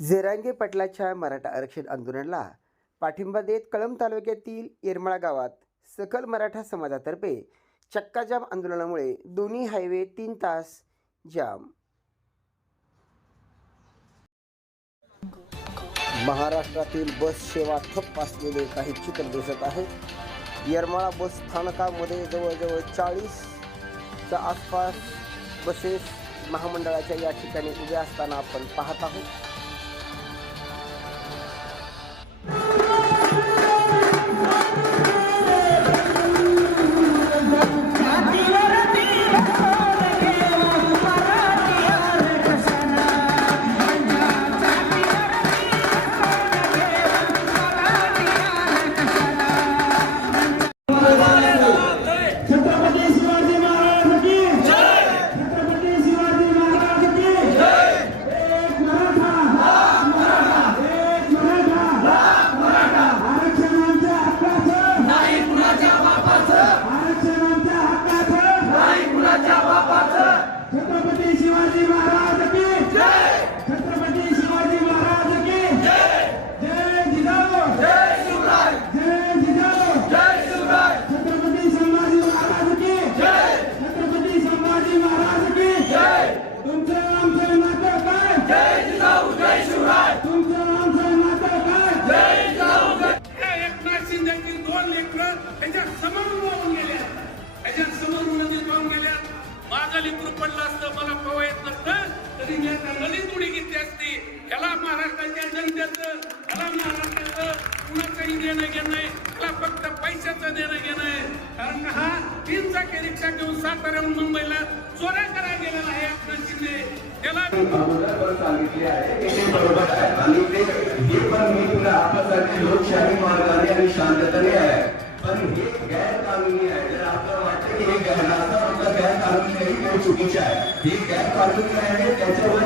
झेरांगे पटलाच्या मराठा आरक्षण आंदोलनाला पाठिंबा देत कळंब तालुक्यातील येरमाळा गावात सकल मराठा समाजातर्फे चक्काजाम आंदोलनामुळे दोन्ही हायवे तीन तास जाम. महाराष्ट्रातील बस सेवा ठप्प असलेले काही चित्र दिसत आहेत येरमाळा बस स्थानकामध्ये जवळजवळ चाळीसच्या आसपास बसेस महामंडळाच्या या ठिकाणी उभ्या असताना आपण पाहत आहोत. असती याला महाराष्ट्राच्या जनतेचं याला महाराष्ट्राचं कुणाचंही देणं घेणं आहे त्याला फक्त पैशाचं देणं घेणं आहे. कारण का हा तीन चाकी रिक्षा घेऊन साताऱ्याहून मुंबईला चोऱ्या करायला गेलेला आहे आपला शिंदे त्याला सांगितले आहे. ते बरोबर आहे आणि ते पण मी तुला आपल्यासाठी लोकशाही मार्गाने आणि शांततेने आहे. हे चुकीचे आहे. ही गॅप गैरकानूनी आहे त्याच्यावर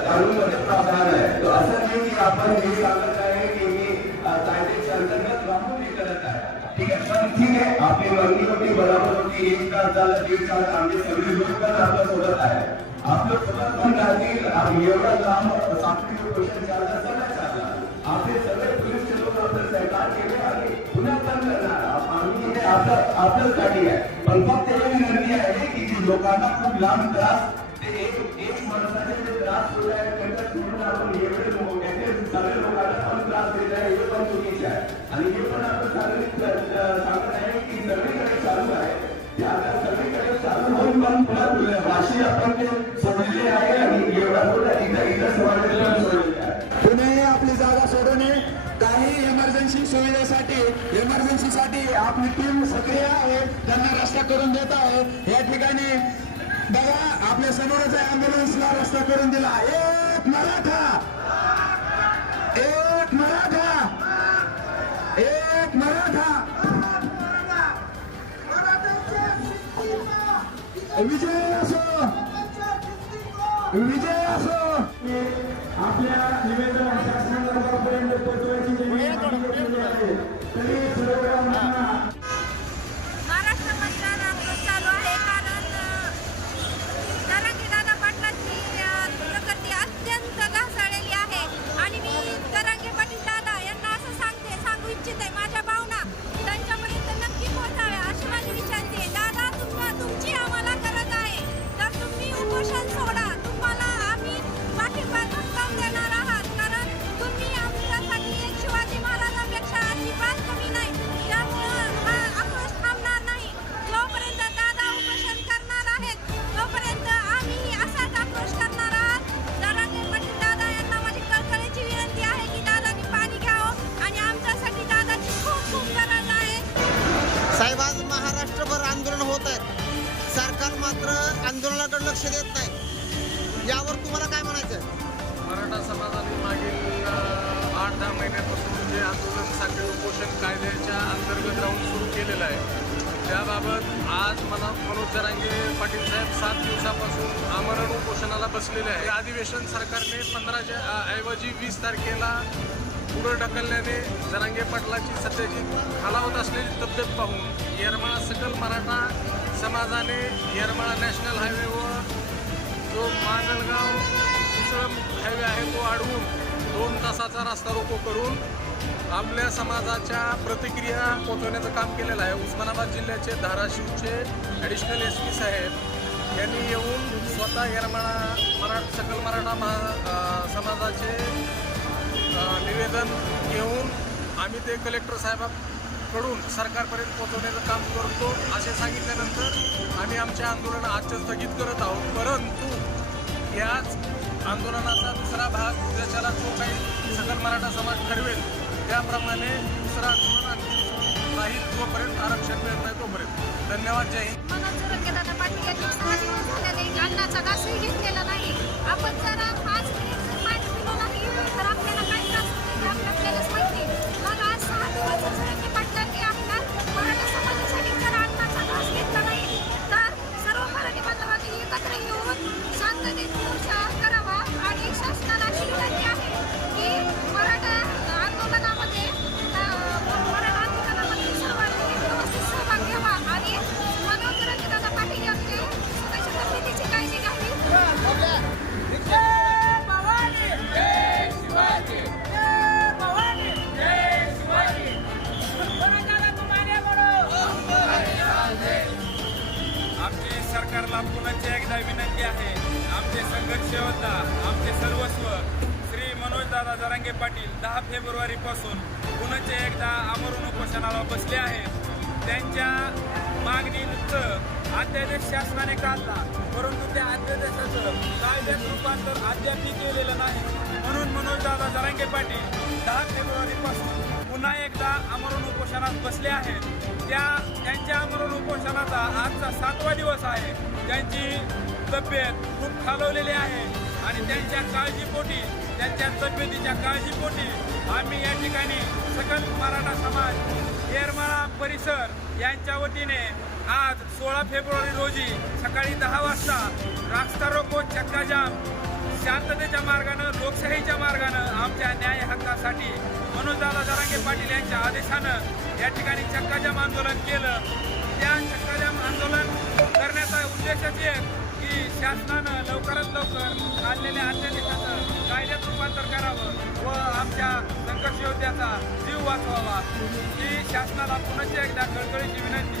कानूनमध्ये प्रावधान आहे. तो असं नाही की आपण हे सांगत आहे की मी अं, कायद्याच्या अंतर्गत राहून हे करत आहे. ठीक आहे पण ठीक आहे आपली मागणी होती बरोबर होती एक तास झाला दीड तास आम्ही सगळे लोक पण आपल्यासोबत आहे आपलं सोबत पण राहतील एवढा लांब सांस्कृतिक गोष्ट चालला सगळं चालला आपले सगळे पोलीस लोक आपलं सहकार केले आणि पुन्हा पण करणार. आम्ही आपलं आपलंच गाठी आहे. पण फक्त एक विनंती आहे की जी लोकांना खूप लांब त्रास ते एक एक माणसाचे जे त्रास होत आहे त्यांचा सोडून आपण एवढे लोक याचे सगळे लोकांना पण त्रास देत आहे हे पण चुकीचे आहे आणि हे पण आपण सगळे सांगत आहे की सगळीकडे चालू आहे ते सगळीकडे चालू होऊन पण पुन्हा वाशी आपण ते आहे आणि एवढा इथं इथं आहे पुणे आपली जागा सोडवणे काही इमर्जन्सी सुविधेसाठी इमर्जन्सीसाठी आपली टीम सक्रिय आहे त्यांना रस्ता करून देत आहे. या ठिकाणी बघा आपल्या समोरच आहे अँब्युलन्सला रस्ता करून दिला. एक मराठा! एक मराठा! एक मराठा! विजय असो! विजय असो! आपल्या निवेदन शासनापर्यंत पोहोचवायची तरी ग्राउंड सुरू केलेलं आहे. त्याबाबत आज मला मनोज जरांगे पाटील साहेब सात दिवसापासून आमरण उपोषणाला बसलेले आहे हे अधिवेशन सरकारने पंधराच्या ऐवजी वीस तारखेला पुढं ढकलल्याने जरांगे पाटलाची सध्याची खालावत असलेली तब्येत पाहून येरमाळा सकल मराठा समाजाने येरमाळा नॅशनल हायवेवर जो माजलगाव विरळम हायवे आहे तो अडवून दोन तासाचा रस्ता रोको करून आपल्या समाजाच्या प्रतिक्रिया पोचवण्याचं काम केलेलं आहे. उस्मानाबाद जिल्ह्याचे धाराशिवचे ॲडिशनल एस पी साहेब यांनी येऊन स्वतः येरमाळा मरा सकल मराठा महा समाजाचे निवेदन घेऊन आम्ही ते कलेक्टर साहेबांकडून सरकारपर्यंत पोहोचवण्याचं काम करतो. असे सांगितल्यानंतर आम्ही आमचे आंदोलन आजच्या स्थगित करत आहोत. परंतु याच आंदोलनाचा दुसरा भाग उद्याच्याला जो काही मराठा समाज ठरवेल. त्याप्रमाणे दुसरा आंदोलन आणखी नाही जोपर्यंत आरक्षण मिळत नाही तोपर्यंत. धन्यवाद जय हिंद. मनोज पाटील यांनी सहा दिवस झाले नाही घासही घेतलेला नाही. आपण जरा दादा मनोजदादा जरांगे पाटील दहा फेब्रुवारीपासून पुन्हा एकदा आमरून उपोषणाला बसले आहेत. त्यांच्या मागणीनुसार अध्यादेश शासनाने काढला परंतु त्या अध्यादेशाचं कायद्यात रूपांतर अद्यापही केलेलं नाही. म्हणून मनोजदादा जरांगे पाटील दहा फेब्रुवारीपासून पुन्हा एकदा आमरण उपोषणात बसले आहेत. त्या त्यांच्या आमरण उपोषणाचा आजचा सातवा दिवस आहे. त्यांची तब्येत खूप खालवलेली आहे आणि त्यांच्या काळजीपोटी त्यांच्या तब्येतीच्या काळजीपोटी आम्ही या ठिकाणी सकल मराठा समाज येरमाळा परिसर यांच्या वतीने आज सोळा फेब्रुवारी रोजी सकाळी दहा वाजता रास्ता रोको चक्काजाम शांततेच्या मार्गानं लोकशाहीच्या मार्गानं आमच्या न्याय हक्कासाठी मनोजदादा जरांगे पाटील यांच्या आदेशानं या ठिकाणी चक्काजाम आंदोलन केलं. त्या चक्काजाम आंदोलन करण्याचा उद्देशच एक की शासनानं लवकरात लवकर आणलेल्या अध्यादेशाचं कायद्यात रूपांतर करावं व आमच्या संघर्ष योद्ध्याचा जीव वाचवावा ही शासनाला पुन्हा एकदा कळकळीची विनंती.